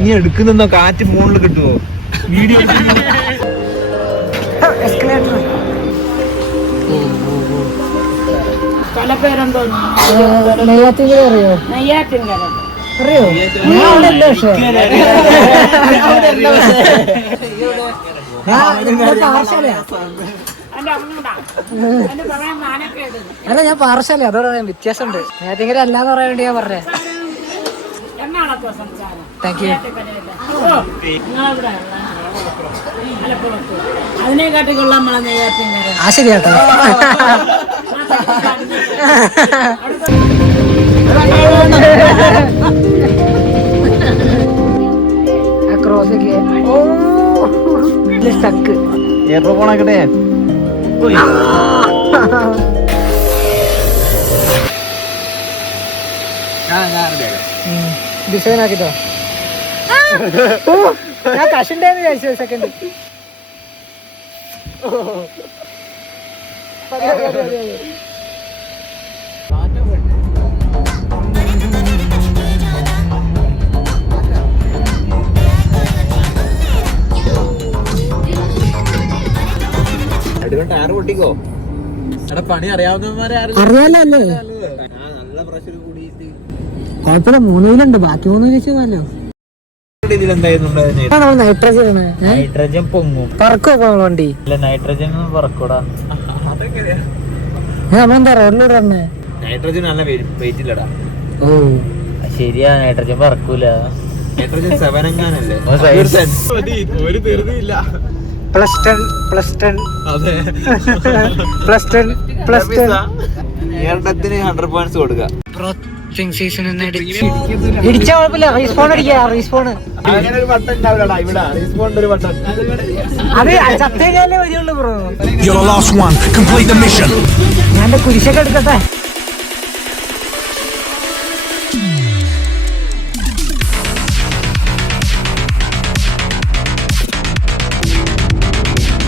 നീ എടുക്കുന്ന കാറ്റ് മുകളിൽ കിട്ടുമോ? വീഡിയോ പല പേരെന്തോ നെയ്യാറ്റിൻകര അറിയോ? ഞാൻ അവിടെ അല്ല. അല്ല ഞാൻ പാർശാല, അതോടെ വ്യത്യാസമുണ്ട്. നേരത്തെ അല്ലാന്ന് പറയാൻ വേണ്ടി ഞാൻ പറഞ്ഞേ. Thank you. അതിനെക്കാട്ടി കൊള്ളാൻ നെയ്യാറ്റിൻകര. ആ ശരി കേട്ടോ. പോണേ ഡിസൈൻ ആക്കിട്ടോ. ഞാൻ കഷിന്റെ സെക്കൻഡ്. ടയർ പൊട്ടിക്കോ? എടാ പണി അറിയാവുന്നവന്മാരെ അറിയാലോ അല്ലേ? നല്ല പ്രഷർ കൂടിയിട്ട് കുഴപ്പമില്ല. 3 വീലുണ്ട്, ബാക്കി 3 വീല് വെച്ചാലോ. നൈട്രജൻ ആണ്. നൈട്രജൻ പൊങ്ങും. പറക്കോ വണ്ടി? ഇല്ല, നൈട്രജൻ പറക്കൂടാ. നമ്മളെന്താ റോഡിലൂടെ തന്നെ? നൈട്രജൻ നല്ല വെയിറ്റ് ഇല്ലടാ. ഓ ശരിയാ, നൈട്രജൻ പറക്കൂല. നൈട്രജൻ 7 എങ്ങാനല്ലേ? ഒരു തെറുതില്ല. $100 points കൊടുക്കുക. ഇടിച്ചാ കുഴപ്പമില്ല. റീസ്പോൺ അടിക്കുക. റീസ്പോൺ അങ്ങനെ ഒരു ബട്ടൺ ഉണ്ടാവില്ലടാ ഇവിടെ. റീസ്പോണ്ട് ഒരു ബട്ടൺ. അത് ചത്തേക്കാലേ വരികയുള്ളൂ ബ്രോ. ഞാൻ കുരിശൊക്കെ എടുക്കട്ടെ.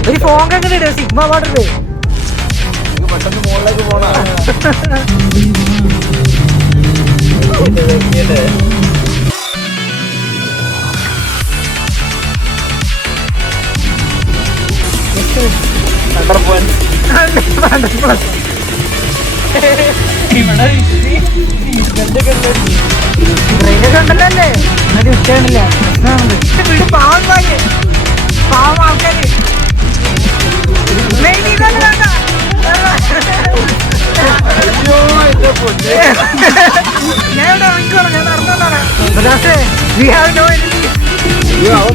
ഒരു ഫോൺ എങ്ങനെ ഇടുക? സിഗ്മ വാട്ടർ പെട്ടെന്ന് മുകളിലേക്ക് പോണ. ഉണ്ടല്ലേ? അത് ഇഷ്ടമില്ല. വീട് പാവം വാങ്ങി പാവം ആൾക്കാര്.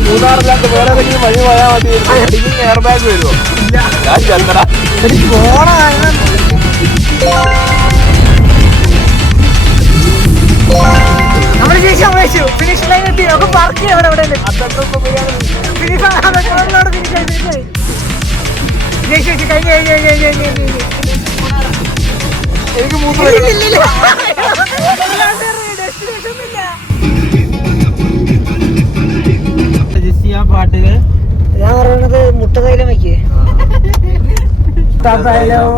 മൂന്നാറില്ലാത്ത വേറെ ഏതെങ്കിലും വഴി പോയാൽ മതി. എയർ ബാഗ് വരുമോ? ഞാൻ ചെല്ലടാ. നമ്മള് ശേഷം ഫിനിഷ് ലൈൻ എത്തി. നമുക്ക് പാർക്ക് ചെയ്യാം. അവിടെ ഫിനിഷ് കഴിഞ്ഞു. എനിക്ക് പാട്ടുകൾ ഞാൻ പറയണത് മുട്ടതൈലം വയ്ക്കേ.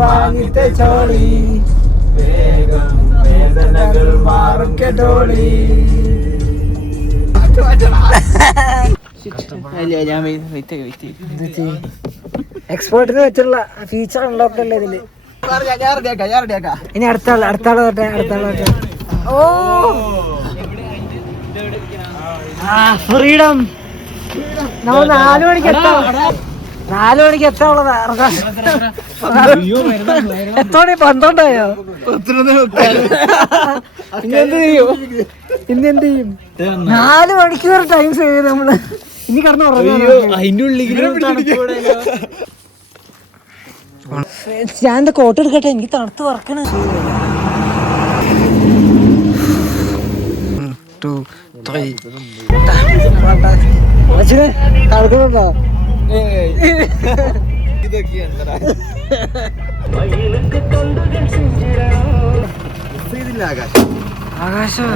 വാങ്ങിത്തെ ചോളി വേദനകൾ മാറുക്കോളി. എക്സ്പോർട്ടിന് വെച്ചുള്ള ഫീച്ചർ അൺലോക്ക് അല്ലേ ഇതില്? ഇനി അടുത്ത ആള് തൊട്ടെ. ഓ ഫ്രീഡം. നമ്മൾ 4 മണിക്ക് എത്താം. 4 മണിക്ക് എത്താനുള്ളതാ. എത്തോണി 12 ഇന്നെന്ത് ചെയ്യും? 4 മണിക്കൂർ ടൈം സേവ് ചെയ്ത് നമ്മള് ഇനി കിടന്ന് ഞാൻ എന്റെ കോട്ട് എടുക്കട്ടെ. എനിക്ക് തണുത്ത് വറക്കണ. 1 2 3 തണുക്കുന്നുണ്ടോ? ആകാശം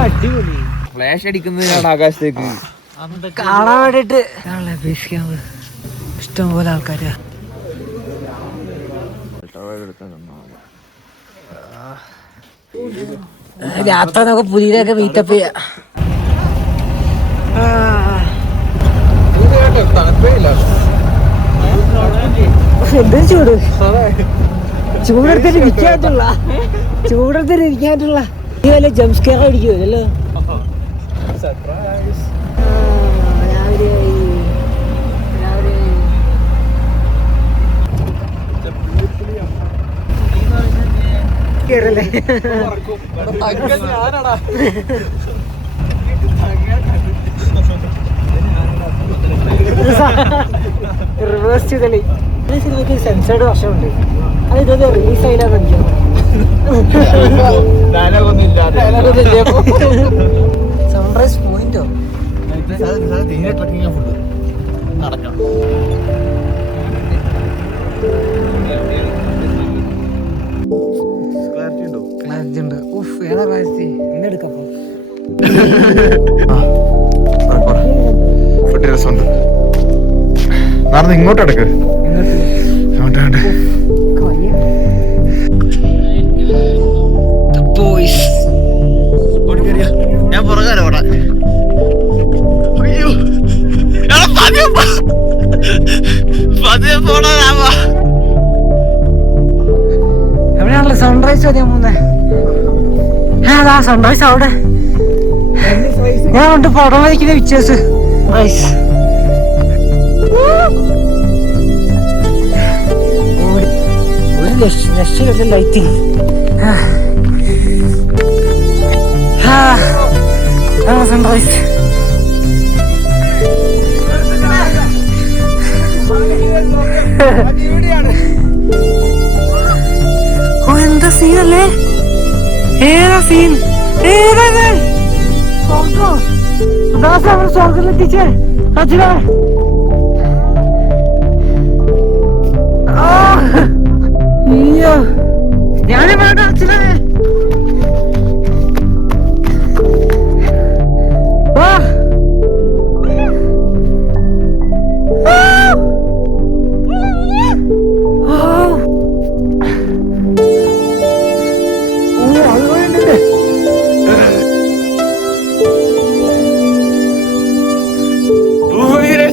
അടിപൊളി ഫ്ലാഷ് അടിക്കുന്നതിനാണ് ആകാശത്തേക്ക്. കാണാൻ വേണ്ടിട്ട് ബേസ് ക്യാമ്പ് ഇഷ്ടം പോലെ ആൾക്കാരാ. രാത്രി നമുക്ക് പുതിയതൊക്കെ മീറ്റപ്പ് ചെയ്യാം. എന്തൊരു ചൂട്, ചൂടെടുത്തിട്ട് ഇരിക്കാനുള്ള ഈ വല്ല ജംസ്കെയർ അടിക്കുമല്ലോ. റിവേഴ്സ് ചെയ്തളി. സിനിമയ്ക്ക് സെൻസേർഡ് വർഷമുണ്ട്. അത് ഇതൊക്കെ റിലീസ് ആയില്ലാന്ന് എനിക്ക് സൺറൈസ് പോയിന്റോ നടക്കണം. ക്ലാരിറ്റി ഉണ്ട്. ഏതാ ക്ലാരിറ്റി എന്നെടുക്കാം. ഫുഡ് രസമുണ്ട്. നടന്ന് ഇങ്ങോട്ട് എടുക്ക്. ഇങ്ങോട്ട് ഞാൻ പുറകാലോ അവിടെ. എവിടെയാണല്ലോ സൺറൈസ് വരെയാ മൂന്നേ. സൺറൈസ് അവിടെ ഞാൻ കൊണ്ട് പടം വരയ്ക്കുന്ന പിക്ചേഴ്സ്. ഒരു രക്ഷയില്ല ലൈറ്റിങ്. സൺറൈസ് എന്താ സീനല്ലേ. ഏതാ സീൻ, സ്വർഗത്തിലെത്തിച്ചേ അച്ഛനെ. ഞാനേ വേണ്ട അച്ഛനെ.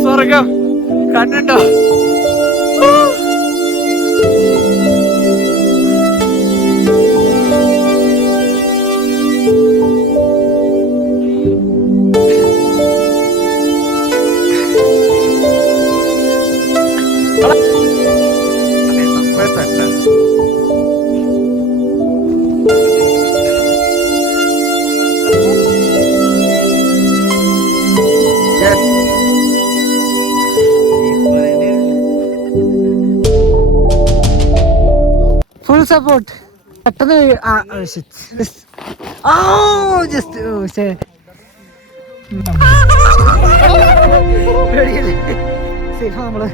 സ്വർഗം കണ്ടുണ്ടോ? Full support. പെട്ടെന്ന് നമ്മള്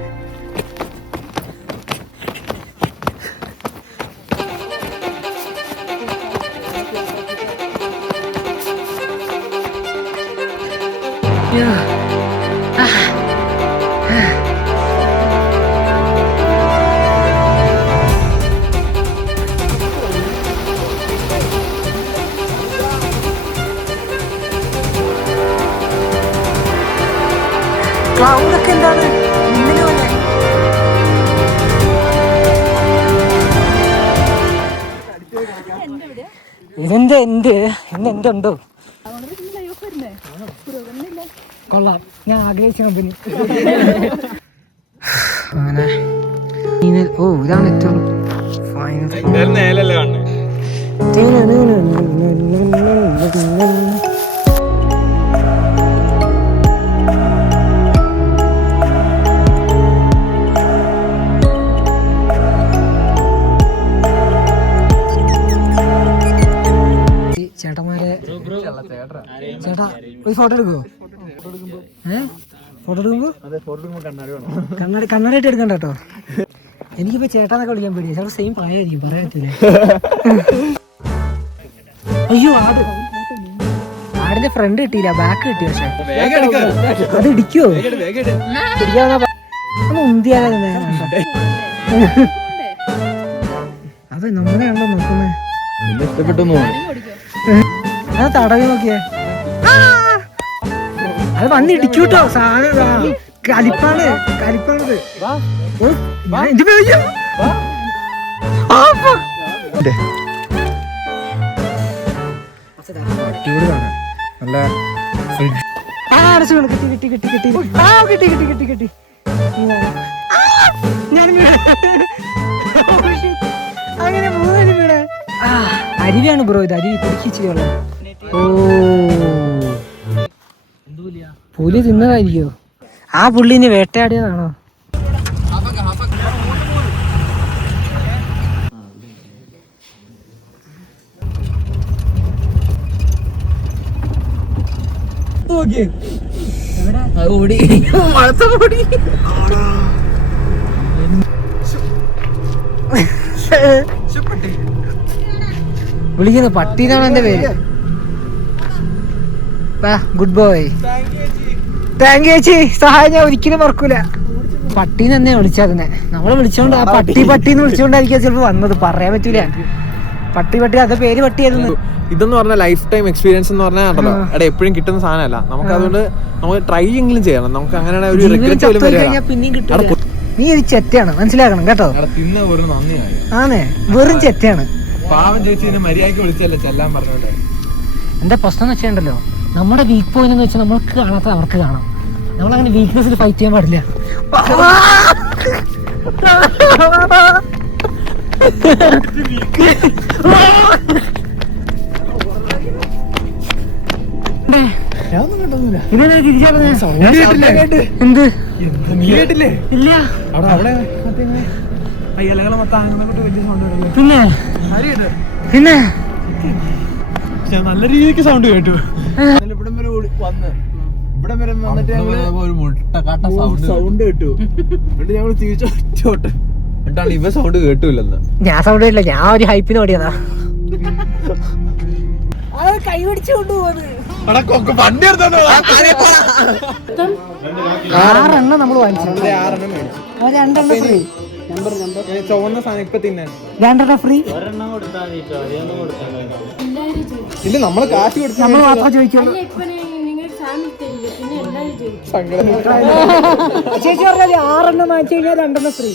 ക്ലൗഡൊക്കെ എന്താണ് ഇന്നലെ പോലെ. ഇതെന്താ എന്റെ ഉണ്ടോ? കൊള്ളാം, ഞാൻ ആഗ്രഹിച്ച കമ്പനി. അങ്ങനെ ഇതാണ് ഏറ്റവും ഫൈനൽ. ചേട്ടന്മാരെ ചേട്ടാ ഒരു ഫോട്ടോ എടുക്കുമോ? ഫോട്ടോ എടുക്കുമ്പോ കണ്ണാടിയിട്ട് എടുക്കണ്ട കേട്ടോ. എനിക്കിപ്പോ ചേട്ടാന്നൊക്കെ വിളിക്കാൻ പേടിയാ. ചേട്ടാ സെയിം പ്രായമായിരിക്കും, പറയാൻ പറ്റൂലേ. അയ്യോ ആടിനെ അവന്റെ ഫ്രണ്ട് കിട്ടിയില്ല, ബാക്ക് കിട്ടി. പക്ഷെ വേഗം എടുക്ക. അത് ഇടിക്കുവോ? വേഗം എടു. ഇടിക്കാവുന്ന ഉന്തിയാലേ അത് നമ്മളെയാണല്ലോ നോക്കുന്നേ. ഇഷ്ടപ്പെട്ടു അത് തടവി നോക്കിയേ, അത് വന്ന് ഇടിക്കൂട്ടോ. സാധനം കലിപ്പാണ്, കലിപ്പാണത്. അങ്ങനെ മൂന്ന് വീട്. അരുവിയാണ് ബ്രോ ഇത്, അരുവി കുടിച്ചില്ല. ഓ പുലി തിന്നതായിരിക്കോ? ആ പുള്ളിനെ വേട്ടയാടിയതാണോ? വിളിക്കുന്ന പട്ടീന്നാണ് എന്റെ പേര്. Good boy. താങ്ക് യു ചേച്ചി, സഹായം ഞാൻ ഒരിക്കലും മറക്കൂല. പട്ടീന്ന് തന്നെ വിളിച്ചതിനെ നമ്മളെ വിളിച്ചോണ്ട്, ആ പട്ടീന്ന് വിളിച്ചോണ്ടായിരിക്കും ചിലപ്പോ വന്നത്, പറയാൻ പറ്റൂല. പട്ടി അത് പേര് പട്ടിയായിരുന്നു. ഇതെന്ന് പറഞ്ഞാൽ ലൈഫ് ടൈം എക്സ്പീരിയൻസ് എന്ന് പറഞ്ഞാൽ ഉണ്ടല്ലോ, അവിടെ എപ്പോഴും കിട്ടുന്ന സാധനമല്ല നമുക്ക്. അതുകൊണ്ട് നമുക്ക് ട്രൈ എങ്കിലും ചെയ്യണം. നമുക്ക് അങ്ങനെ ഒരു regret പോലും വരില്ല. പിന്നെയും കിട്ടും. നീ ഒരു ചെറ്റയാണ്, മനസ്സിലാക്കണം കേട്ടോ. തിന്ന ഒരു നന്ദിയായി. ആണേ, വെറും ചെറ്റയാണ്. പാവം ചേച്ചി മര്യാദക്ക് വിളിച്ചല്ലേ ചെല്ലാൻ പറഞ്ഞോണ്ട്. എന്താ പ്രശ്നം എന്ന് വെച്ചിട്ടുണ്ടല്ലോ, നമ്മുടെ വീക്ക് പോയിന്റ് എന്ന് വെച്ചാൽ നമ്മൾക്ക് കാണാത്ത അവർക്ക് കാണാം. നമ്മളങ്ങനെ വീക്ക്നെസ്സിൽ ഫൈറ്റ് ചെയ്യാൻ പാടില്ല. എന്ത് ഇല്ല, പിന്നെ നല്ല രീതിക്ക് സൗണ്ട് കേട്ടു. ഇവിടെ വരെ വന്നിട്ട് സൗണ്ട് കേട്ടു. എന്നിട്ട് ഞങ്ങൾ തിരിച്ചോട്ട് എന്നിട്ടാണ് ഇവ സൗണ്ട് കേട്ടൂല്ലെന്ന്. ഞാൻ സൗണ്ട് ഇല്ല, ഞാൻ ഒരു ഹൈപ്പിന് ഓടിയതാ. കൈ പിടിച്ചു കൊണ്ടുപോകുന്നത് 6 നമ്മൾ വാങ്ങിച്ചു. 2 ഫ്രീ. ചുവന്ന സാധനം ഇപ്പൊ തിന്നാൻ 2 ഫ്രീ. ഇല്ല, നമ്മള് കാശ് കൊടുത്ത് നമ്മൾ മാത്രം ചോദിക്കുള്ളൂ. ചേച്ചി പറഞ്ഞാൽ 6 വാങ്ങിച്ചു കഴിഞ്ഞാൽ 2 ഫ്രീ.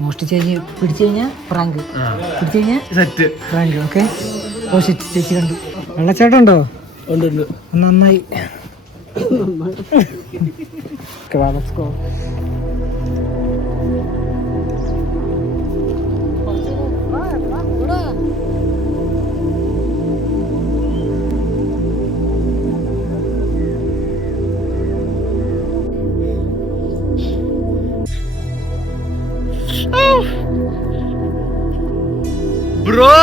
മോഷ്ടിച്ച് കഴിഞ്ഞ് പിടിച്ചു കഴിഞ്ഞാൽ പ്രാങ്ക്, പിടിച്ചു കഴിഞ്ഞാൽ പ്രാങ്ക്. ഓക്കെ. ഓ ശരി, ചേച്ചി കണ്ടു. വെള്ളച്ചാട്ടം ഉണ്ടോ? നന്നായി. Bro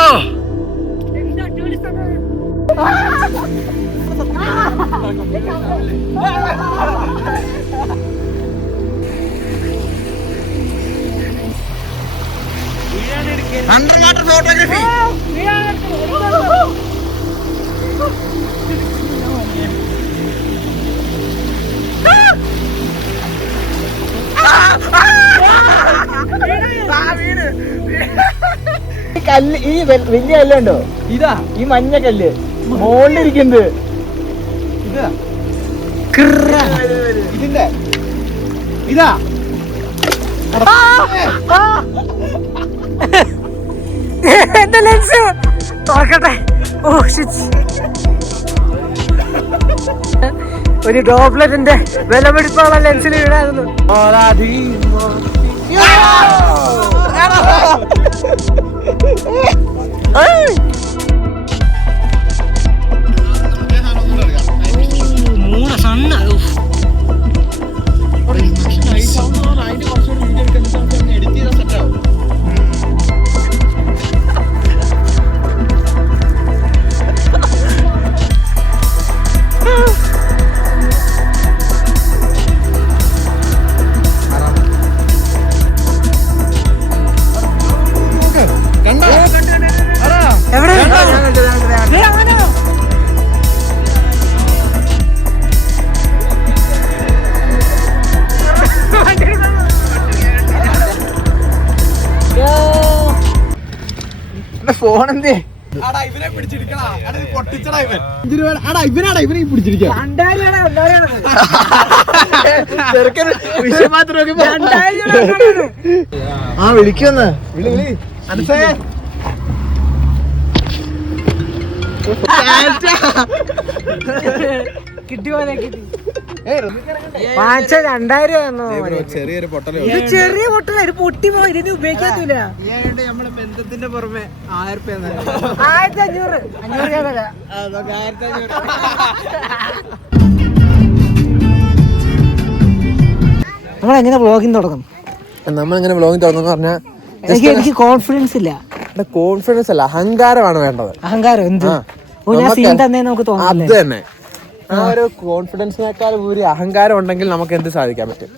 under water photography. കല്ല്, ഈ വലിയ കല്ലുണ്ടോ? ഇതാ ഈ മഞ്ഞ കല്ല് മോളിലിരിക്കുന്നത്. ഇതിന്റെ ഇതാ എന്റെ ലെൻസ് തുറക്കട്ടെ. ഓ ഒരു ഡോപ്ലെറ്റിന്റെ വിലപിടിപ്പുള്ള ലെൻസിൽ വീണായിരുന്നു. ഫോണെന്തേ ഇവനെ പിടിച്ചിരിക്കടാ പൊട്ടിച്ചടാ ഇവൻ ഇവനാടാ ഇവനെ പിടിച്ചിരിക്കുക ആ വിളിക്കുന്ന് കിട്ടി പോലെ കിട്ടി 2000 ചെറിയൊരു പൊട്ടലേ ഇത് ചെറിയ പൊട്ടല ഒരു പൊട്ടി പോയി ഇതിന് ഉപയോഗിക്കാത്തില്ല നമ്മളെ ബന്ധത്തിന്റെ പുറമെ 1000 1500 നമ്മളെങ്ങനെ വ്ളോഗിങ് തുടങ്ങും നമ്മളെങ്ങനെ വ്ളോഗിങ് തുറന്നു പറഞ്ഞാൽ എനിക്ക് കോൺഫിഡൻസ് ഇല്ല കോൺഫിഡൻസ് അല്ല അഹങ്കാരമാണ് വേണ്ടത് അഹങ്കാരം എന്ത് ഞാൻ സീൻ തന്നെ നമുക്ക് തോന്നുന്നു അത് തന്നെ ആ ഒരു കോൺഫിഡൻസിനേക്കാൾ ഒരു അഹങ്കാരം ഉണ്ടെങ്കിൽ നമുക്ക് എന്ത് സാധിക്കാൻ പറ്റും